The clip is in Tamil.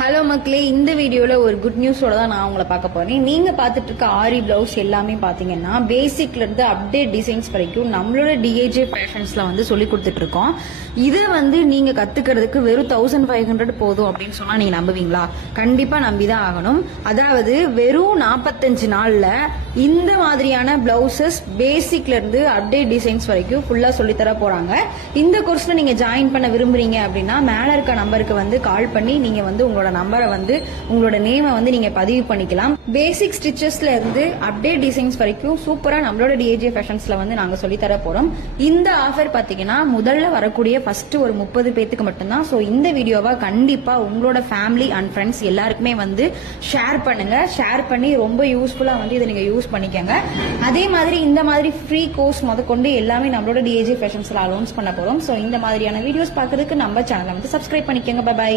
ஹலோ மக்களே, இந்த வீடியோவில் ஒரு குட் நியூஸோட தான் நான் உங்களை பார்க்க போறேன். நீங்க பார்த்துட்டு இருக்க ஆரி பிளவுஸ் எல்லாமே பாத்தீங்கன்னா பேசிக்ல இருந்து அப்டேட் டிசைன்ஸ் வரைக்கும் நம்மளோட டிஏஜே ஃபேஷன்ஸ்ல வந்து சொல்லி கொடுத்துட்டு இருக்கோம். இதை வந்து நீங்க கத்துக்கிறதுக்கு வெறும் 1500 போதும் அப்படின்னு சொன்னா நீங்க நம்புவீங்களா? கண்டிப்பா நம்பிதான் ஆகணும். அதாவது வெறும் 45 நாள்ல இந்த மாதிரியான பிளவுசஸ் பேசிக்ல இருந்து அப்டேட் டிசைன்ஸ் வரைக்கும் ஃபுல்லா சொல்லித்தர போறாங்க. இந்த கோர்ஸ்ல நீங்க ஜாயின் பண்ண விரும்புறீங்க அப்படின்னா மேல இருக்க நம்பருக்கு வந்து கால் பண்ணி நீங்க வந்து உங்களோட நம்பரை வந்து உங்களோட நேமை வந்து நீங்க பதிவு பண்ணிக்கலாம். பேசிக் ஸ்டிச்சஸ்ல இருந்து அப்டேட் டிசைன்ஸ் வரைக்கும் சூப்பரா நம்மளோட டிஏஜே ஃபேஷன்ஸ்ல வந்து நாங்க சொல்லி தர போறோம். இந்த ஆஃபர் பாத்தீங்கன்னா முதல்ல வரக்கூடிய ஃபர்ஸ்ட் ஒரு 30 பேத்துக்கு மட்டும்தான். ஸோ இந்த வீடியோவை கண்டிப்பா உங்களோட ஃபேமிலி அண்ட் ஃப்ரெண்ட்ஸ் எல்லாருக்குமே வந்து ஷேர் பண்ணுங்க. ஷேர் பண்ணி ரொம்ப யூஸ்ஃபுல்லா வந்து இதை நீங்க யூஸ் பண்ணிக்கங்க. அதே மாதிரி இந்த மாதிரி ஃப்ரீ கோர்ஸ் முதற்கொண்டு எல்லாமே நம்மளோட டிஏஜே ஃபேஷன்ஸ்ல அனௌன்ஸ் பண்ண போறோம். ஸோ இந்த மாதிரியான வீடியோஸ் பார்க்கறதுக்கு நம்ம சேனலை வந்து சப்ஸ்கிரைப் பண்ணிக்கோங்க. பை.